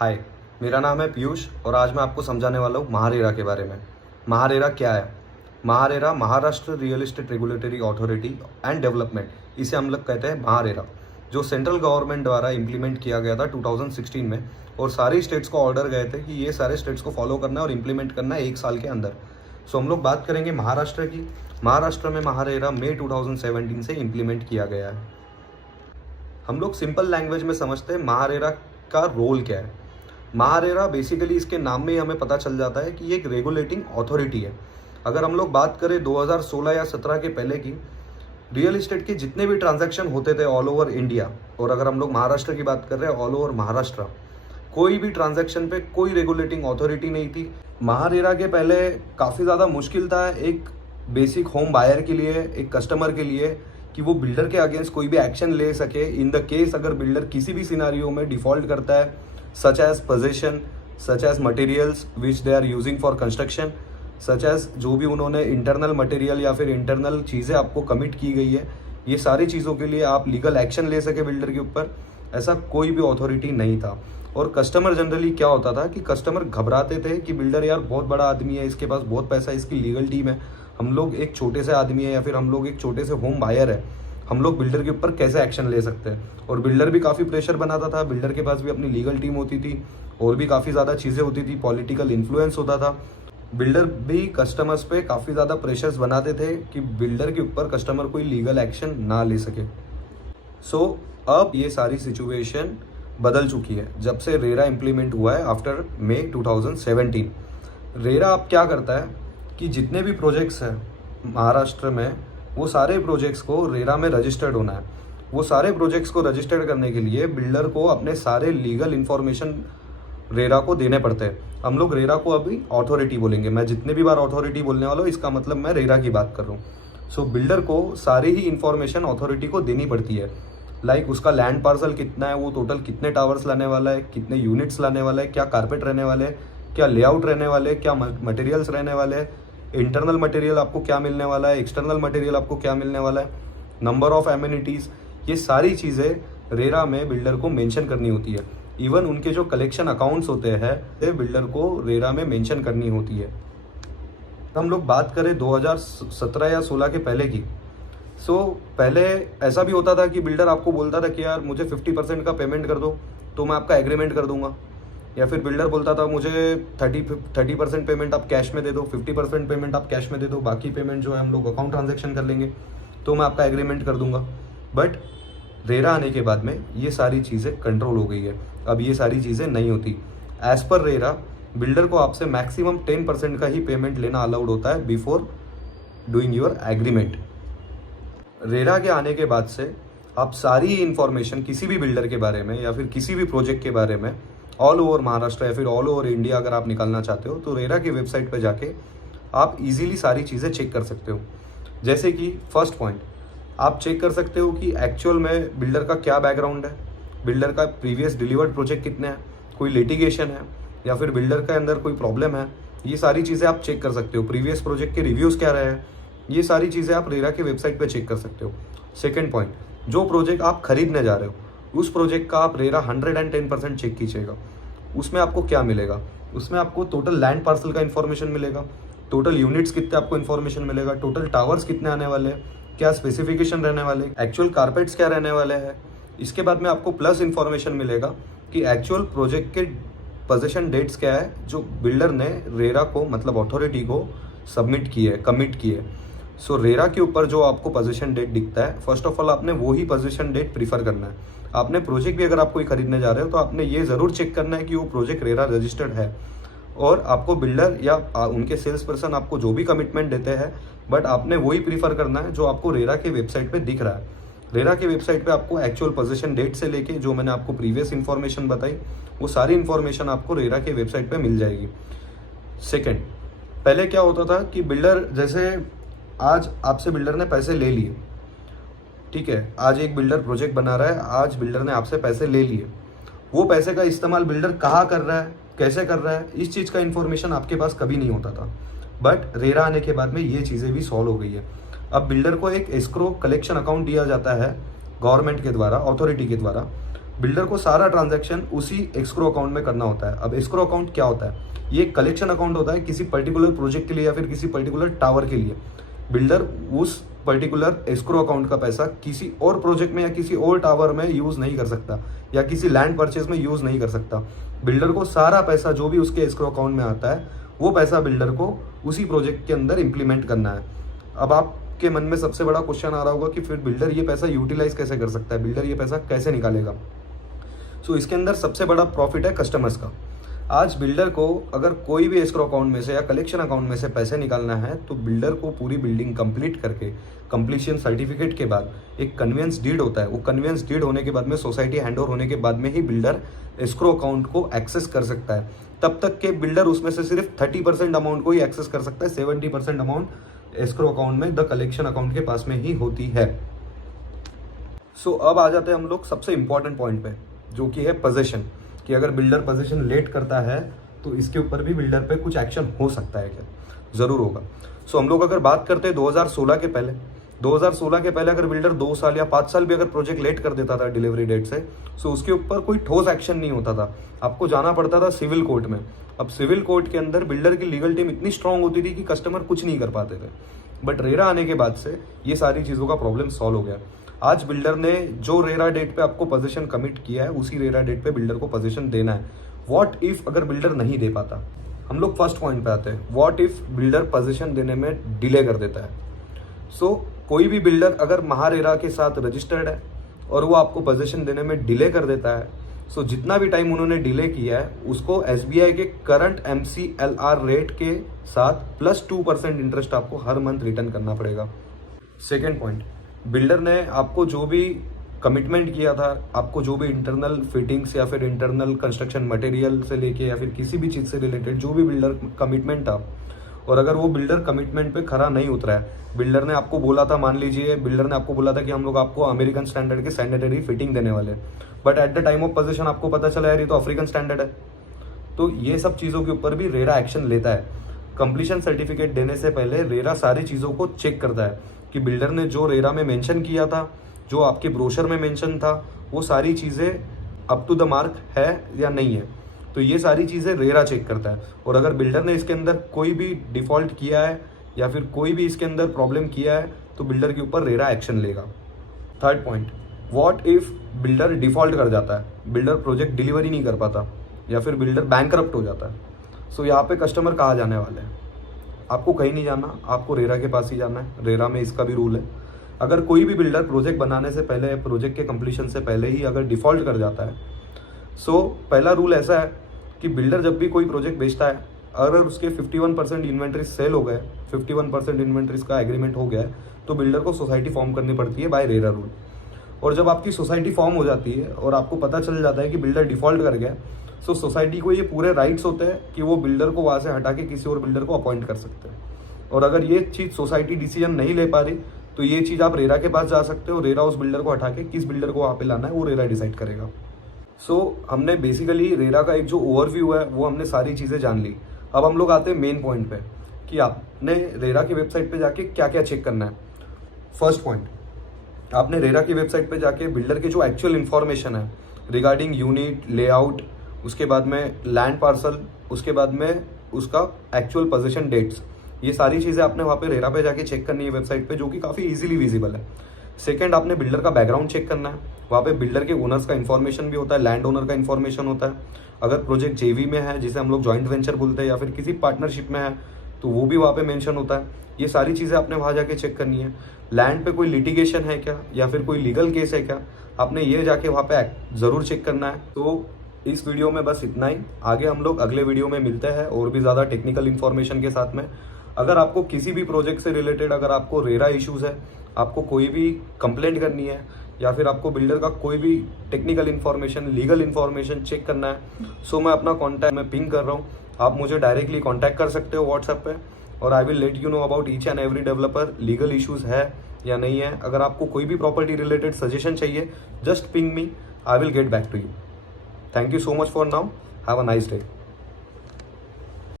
हाय, मेरा नाम है पीयूष और आज मैं आपको समझाने वाला हूँ महारेरा के बारे में। महारेरा क्या है? MahaRERA Maharashtra real estate regulatory authority and development, इसे हम लोग कहते हैं महारेरा, जो सेंट्रल गवर्नमेंट द्वारा इम्प्लीमेंट किया गया था 2016 में। और सारी स्टेट्स को ऑर्डर गए थे कि ये सारे स्टेट्स को फॉलो करना है और इम्प्लीमेंट करना है 1 साल के अंदर। सो हम लोग बात करेंगे महाराष्ट्र की। महाराष्ट्र में महारेरा मई 2017 से इम्प्लीमेंट किया गया है। हम लोग सिंपल लैंग्वेज में समझते हैं महारेरा का रोल क्या है। महारेरा बेसिकली इसके नाम में ही हमें पता चल जाता है कि ये एक रेगुलेटिंग अथॉरिटी है। अगर हम लोग बात करें 2016 या 17 के पहले की, रियल इस्टेट के जितने भी ट्रांजैक्शन होते थे ऑल ओवर इंडिया, और अगर हम लोग महाराष्ट्र की बात कर रहे हैं ऑल ओवर महाराष्ट्र, कोई भी ट्रांजैक्शन पे कोई रेगुलेटिंग अथॉरिटी नहीं थी। महारेरा के पहले काफ़ी ज़्यादा मुश्किल था एक बेसिक होम बायर के लिए, एक कस्टमर के लिए, कि वो बिल्डर के अगेंस्ट कोई भी एक्शन ले सके इन द केस अगर बिल्डर किसी भी सिनारियो में डिफॉल्ट करता है, such as possession, such as materials which they are using for construction, such as जो भी उन्होंने इंटरनल मटेरियल या फिर इंटरनल चीज़ें आपको कमिट की गई है, ये सारी चीज़ों के लिए आप लीगल एक्शन ले सके बिल्डर के ऊपर, ऐसा कोई भी अथॉरिटी नहीं था। और कस्टमर जनरली क्या होता था कि कस्टमर घबराते थे कि बिल्डर यार बहुत बड़ा आदमी है, इसके पास बहुत पैसा है, इसकी लीगल टीम है, हम लोग एक छोटे से आदमी है या फिर हम लोग एक छोटे से होम बायर है, हम लोग बिल्डर के ऊपर कैसे एक्शन ले सकते हैं। और बिल्डर भी काफ़ी प्रेशर बनाता था, बिल्डर के पास भी अपनी लीगल टीम होती थी और भी काफ़ी ज़्यादा चीज़ें होती थी, पॉलिटिकल इन्फ्लुएंस होता था। बिल्डर भी कस्टमर्स पे काफ़ी ज़्यादा प्रेशर्स बनाते थे कि बिल्डर के ऊपर कस्टमर कोई लीगल एक्शन ना ले सके। सो अब ये सारी सिचुएशन बदल चुकी है जब से रेरा इम्प्लीमेंट हुआ है आफ्टर मई 2017। रेरा अब क्या करता है कि जितने भी प्रोजेक्ट्स हैं महाराष्ट्र में, वो सारे प्रोजेक्ट्स को रेरा में रजिस्टर्ड होना है। वो सारे प्रोजेक्ट्स को रजिस्टर्ड करने के लिए बिल्डर को अपने सारे लीगल इन्फॉर्मेशन रेरा को देने पड़ते हैं। हम लोग रेरा को अभी अथॉरिटी बोलेंगे। मैं जितने भी बार अथॉरिटी बोलने वाला हूँ इसका मतलब मैं रेरा की बात कर रहा हूँ। सो बिल्डर को सारी ही इन्फॉर्मेशन अथॉरिटी को देनी पड़ती है। लाइक उसका लैंड पार्सल कितना है, वो टोटल कितने टावर्स लाने वाला है, कितने यूनिट्स लाने वाला है, क्या कारपेट रहने वाले हैं, क्या लेआउट रहने वाले, क्या मटेरियल्स रहने वाले हैं, इंटरनल मटेरियल आपको क्या मिलने वाला है, एक्सटर्नल मटेरियल आपको क्या मिलने वाला है, नंबर ऑफ एमिनिटीज़, ये सारी चीज़ें रेरा में बिल्डर को मेंशन करनी होती है। इवन उनके जो कलेक्शन अकाउंट्स होते हैं ये बिल्डर को रेरा में मेंशन करनी होती है। हम लोग बात करें 2017 या 16 के पहले की, सो पहले ऐसा भी होता था कि बिल्डर आपको बोलता था कि यार मुझे 50% का पेमेंट कर दो तो मैं आपका एग्रीमेंट कर दूंगा, या फिर बिल्डर बोलता था मुझे 30% पेमेंट आप कैश में दे दो, 50% पेमेंट आप कैश में दे दो, बाकी पेमेंट जो है हम लोग अकाउंट ट्रांजैक्शन कर लेंगे तो मैं आपका एग्रीमेंट कर दूंगा। बट रेरा आने के बाद में ये सारी चीज़ें कंट्रोल हो गई है। अब ये सारी चीज़ें नहीं होती। एज पर रेरा बिल्डर को आपसे मैक्सिमम 10% का ही पेमेंट लेना अलाउड होता है before doing your agreement. RERA के आने के बाद से आप सारी इंफॉर्मेशन किसी भी बिल्डर के बारे में या फिर किसी भी प्रोजेक्ट के बारे में ऑल ओवर महाराष्ट्र या फिर ऑल ओवर इंडिया अगर आप निकालना चाहते हो तो रेरा की वेबसाइट पे जाके आप इजीली सारी चीज़ें चेक कर सकते हो। जैसे कि फर्स्ट पॉइंट, आप चेक कर सकते हो कि एक्चुअल में बिल्डर का क्या बैकग्राउंड है, बिल्डर का प्रीवियस डिलीवर्ड प्रोजेक्ट कितने हैं, कोई लिटिगेशन है या फिर बिल्डर के अंदर कोई प्रॉब्लम है, ये सारी चीज़ें आप चेक कर सकते हो। प्रीवियस प्रोजेक्ट के रिव्यूज़ क्या रहे हैं, ये सारी चीज़ें आप रेरा के वेबसाइट पर चेक कर सकते हो। सेकेंड पॉइंट, जो प्रोजेक्ट आप खरीदने जा रहे हो उस प्रोजेक्ट का आप रेरा 110% चेक कीजिएगा। उसमें आपको क्या मिलेगा, उसमें आपको टोटल लैंड पार्सल का इन्फॉर्मेशन मिलेगा, टोटल यूनिट्स कितने आपको इन्फॉर्मेशन मिलेगा, टोटल टावर्स कितने आने वाले हैं, क्या स्पेसिफिकेशन रहने वाले, एक्चुअल कारपेट्स क्या रहने वाले हैं। इसके बाद में आपको प्लस इन्फॉर्मेशन मिलेगा कि एक्चुअल प्रोजेक्ट के पोजीशन डेट्स क्या है जो बिल्डर ने रेरा को मतलब अथॉरिटी को सबमिट किए, कमिट किए। सो रेरा के ऊपर जो आपको पोजीशन डेट दिखता है, फर्स्ट ऑफ ऑल आपने वो ही पोजीशन डेट प्रीफर करना है। आपने प्रोजेक्ट भी अगर आप कोई खरीदने जा रहे हो तो आपने ये ज़रूर चेक करना है कि वो प्रोजेक्ट रेरा रजिस्टर्ड है। और आपको बिल्डर या उनके सेल्स पर्सन आपको जो भी कमिटमेंट देते हैं, बट आपने वही प्रीफर करना है जो आपको रेरा के वेबसाइट पे दिख रहा है। रेरा के वेबसाइट पे आपको एक्चुअल पोजीशन डेट से लेके जो मैंने आपको प्रीवियस इन्फॉर्मेशन बताई वो सारी इन्फॉर्मेशन आपको रेरा के वेबसाइट पे मिल जाएगी। सेकेंड, पहले क्या होता था कि बिल्डर, जैसे आज आपसे बिल्डर ने पैसे ले लिए, ठीक है, आज एक बिल्डर प्रोजेक्ट बना रहा है, आज बिल्डर ने आपसे पैसे ले लिए, वो पैसे का इस्तेमाल बिल्डर कहाँ कर रहा है, कैसे कर रहा है, इस चीज़ का इन्फॉर्मेशन आपके पास कभी नहीं होता था। बट रेरा आने के बाद में ये चीज़ें भी सॉल्व हो गई है। अब बिल्डर को एक एस्क्रो कलेक्शन अकाउंट दिया जाता है गवर्नमेंट के द्वारा, अथॉरिटी के द्वारा, बिल्डर को सारा ट्रांजैक्शन उसी एस्क्रो अकाउंट में करना होता है। अब एस्क्रो अकाउंट क्या होता है? ये एक कलेक्शन अकाउंट होता है किसी पर्टिकुलर प्रोजेक्ट के लिए या फिर किसी पर्टिकुलर टावर के लिए। बिल्डर उस पर्टिकुलर एस्क्रो अकाउंट का पैसा किसी और प्रोजेक्ट में या किसी और टावर में यूज नहीं कर सकता या किसी लैंड परचेज में यूज नहीं कर सकता। बिल्डर को सारा पैसा जो भी उसके एस्क्रो अकाउंट में आता है वो पैसा बिल्डर को उसी प्रोजेक्ट के अंदर इंप्लीमेंट करना है। अब आपके मन में सबसे बड़ा क्वेश्चन आ रहा होगा कि फिर बिल्डर ये पैसा यूटिलाइज कैसे कर सकता है, बिल्डर ये पैसा कैसे निकालेगा? सो इसके अंदर सबसे बड़ा प्रॉफिट है कस्टमर्स का। आज बिल्डर को अगर कोई भी एस्क्रो अकाउंट में से या कलेक्शन अकाउंट में से पैसे निकालना है तो बिल्डर को पूरी बिल्डिंग कंप्लीट करके कंप्लीशन सर्टिफिकेट के बाद एक कन्वेंस डीड होता है। वो कन्वेंस डीड होने के बाद में सोसाइटी हैंडओवर होने के बाद में ही बिल्डर एस्क्रो अकाउंट को एक्सेस कर सकता है। तब तक के बिल्डर उसमें से सिर्फ 30% अमाउंट को ही एक्सेस कर सकता है, 70% अमाउंट एस्क्रो अकाउंट में द कलेक्शन अकाउंट के पास में ही होती है। सो अब आ जाते हैं हम लोग सबसे इंपॉर्टेंट पॉइंट पे, जो कि है पोजीशन, कि अगर बिल्डर पोजीशन लेट करता है तो इसके ऊपर भी बिल्डर पे कुछ एक्शन हो सकता है क्या? ज़रूर होगा। सो हम लोग अगर बात करते हैं 2016 के पहले, 2016 के पहले अगर बिल्डर 2 साल या 5 साल भी अगर प्रोजेक्ट लेट कर देता था डिलीवरी डेट से, सो उसके ऊपर कोई ठोस एक्शन नहीं होता था। आपको जाना पड़ता था सिविल कोर्ट में। अब सिविल कोर्ट के अंदर बिल्डर की लीगल टीम इतनी स्ट्रांग होती थी कि कस्टमर कुछ नहीं कर पाते थे। बट रेरा आने के बाद से ये सारी चीज़ों का प्रॉब्लम सॉल्व हो गया। आज बिल्डर ने जो रेरा डेट पे आपको पोजीशन कमिट किया है उसी रेरा डेट पे बिल्डर को पोजीशन देना है। व्हाट इफ अगर बिल्डर नहीं दे पाता? हम लोग फर्स्ट पॉइंट पे आते हैं, व्हाट इफ बिल्डर पोजीशन देने में डिले कर देता है। सो कोई भी बिल्डर अगर महारेरा के साथ रजिस्टर्ड है और वो आपको पोजीशन देने में डिले कर देता है, सो जितना भी टाइम उन्होंने डिले किया है उसको SBI के करंट MCLR रेट के साथ प्लस 2% इंटरेस्ट आपको हर मंथ रिटर्न करना पड़ेगा। सेकेंड पॉइंट, बिल्डर ने आपको जो भी कमिटमेंट किया था, आपको जो भी इंटरनल फिटिंग्स या फिर इंटरनल कंस्ट्रक्शन मटेरियल से लेके या फिर किसी भी चीज़ से रिलेटेड जो भी बिल्डर कमिटमेंट था, और अगर वो बिल्डर कमिटमेंट पे खरा नहीं उतरा है, बिल्डर ने आपको बोला था, मान लीजिए बिल्डर ने आपको बोला था कि हम लोग आपको अमेरिकन स्टैंडर्ड के सैनिटरी फिटिंग देने वाले, but at the time of position आपको पता चला यार ये तो अफ्रीकन स्टैंडर्ड है, तो ये सब चीज़ों के ऊपर भी रेरा एक्शन लेता है। कंप्लीशन सर्टिफिकेट देने से पहले रेरा सारी चीज़ों को चेक करता है कि बिल्डर ने जो रेरा में मेंशन किया था, जो आपके ब्रोशर में मेंशन था, वो सारी चीज़ें अप टू द मार्क है या नहीं है। तो ये सारी चीज़ें रेरा चेक करता है, और अगर बिल्डर ने इसके अंदर कोई भी डिफ़ॉल्ट किया है या फिर कोई भी इसके अंदर प्रॉब्लम किया है तो बिल्डर के ऊपर रेरा एक्शन लेगा। Third point, what if builder default कर जाता है, बिल्डर प्रोजेक्ट डिलीवरी नहीं कर पाता या फिर बिल्डर बैंकरप्ट हो जाता है, सो यहाँ पे कस्टमर कहाँ जाने वाले हैं? आपको कहीं नहीं जाना, आपको रेरा के पास ही जाना है। रेरा में इसका भी रूल है, अगर कोई भी बिल्डर प्रोजेक्ट बनाने से पहले, प्रोजेक्ट के कंप्लीशन से पहले ही अगर डिफ़ॉल्ट कर जाता है, सो पहला रूल ऐसा है कि बिल्डर जब भी कोई प्रोजेक्ट बेचता है, अगर उसके 51% इन्वेंट्री सेल हो गए, 51% इन्वेंट्रीज का एग्रीमेंट हो गया है, तो बिल्डर को सोसाइटी फॉर्म करनी पड़ती है बाय रेरा रूल। और जब आपकी सोसाइटी फॉर्म हो जाती है और आपको पता चल जाता है कि बिल्डर डिफ़ॉल्ट कर गया, सो सोसाइटी को ये पूरे राइट्स होते हैं कि वो बिल्डर को वहाँ से हटा के किसी और बिल्डर को अपॉइंट कर सकते हैं। और अगर ये चीज़ सोसाइटी डिसीजन नहीं ले पा रही तो ये चीज़ आप रेरा के पास जा सकते हो, रेरा उस बिल्डर को हटा के किस बिल्डर को वहाँ पे लाना है वो रेरा डिसाइड करेगा। सो हमने बेसिकली रेरा का एक जो ओवरव्यू है वो हमने सारी चीज़ें जान ली। अब हम लोग आते हैं मेन पॉइंट पे कि आपने रेरा की वेबसाइट पे जाके क्या क्या चेक करना है। फर्स्ट पॉइंट, आपने रेरा की वेबसाइट पे जाके बिल्डर के जो एक्चुअल इन्फॉर्मेशन है रिगार्डिंग यूनिट, लेआउट, उसके बाद में लैंड पार्सल, उसके बाद में उसका एक्चुअल पोजीशन डेट्स, ये सारी चीज़ें आपने वहाँ पे रेरा पे जाके चेक करनी है वेबसाइट पे, जो कि काफ़ी इजीली विजिबल है। सेकंड, आपने बिल्डर का बैकग्राउंड चेक करना है, वहाँ पे बिल्डर के ओनर्स का इन्फॉर्मेशन भी होता है, लैंड ओनर का इन्फॉर्मेशन होता है। अगर प्रोजेक्ट JV में है, जिसे हम लोग जॉइंट वेंचर बोलते हैं, या फिर किसी पार्टनरशिप में है, तो वो भी वहाँ पे मेंशन होता है। ये सारी चीज़ें आपने वहाँ जाके चेक करनी है। लैंड पे कोई लिटिगेशन है क्या या फिर कोई लीगल केस है क्या, आपने ये जाके वहाँ पे ज़रूर चेक करना है। तो इस वीडियो में बस इतना ही, आगे हम लोग अगले वीडियो में मिलते हैं और भी ज़्यादा टेक्निकल इन्फॉर्मेशन के साथ में। अगर आपको किसी भी प्रोजेक्ट से रिलेटेड, अगर आपको रेरा इश्यूज़ है, आपको कोई भी कंप्लेंट करनी है, या फिर आपको बिल्डर का कोई भी technical information, legal information check करना है, सो मैं अपना कॉन्टैक्ट मैं पिंग कर रहा हूँ, आप मुझे डायरेक्टली कॉन्टैक्ट कर सकते हो व्हाट्सएप पे, और I will let you know about each and every developer legal issues है या नहीं है। अगर आपको कोई भी प्रॉपर्टी रिलेटेड सजेशन चाहिए, just ping me, I will get back to you. Thank you so much for now, have a nice day.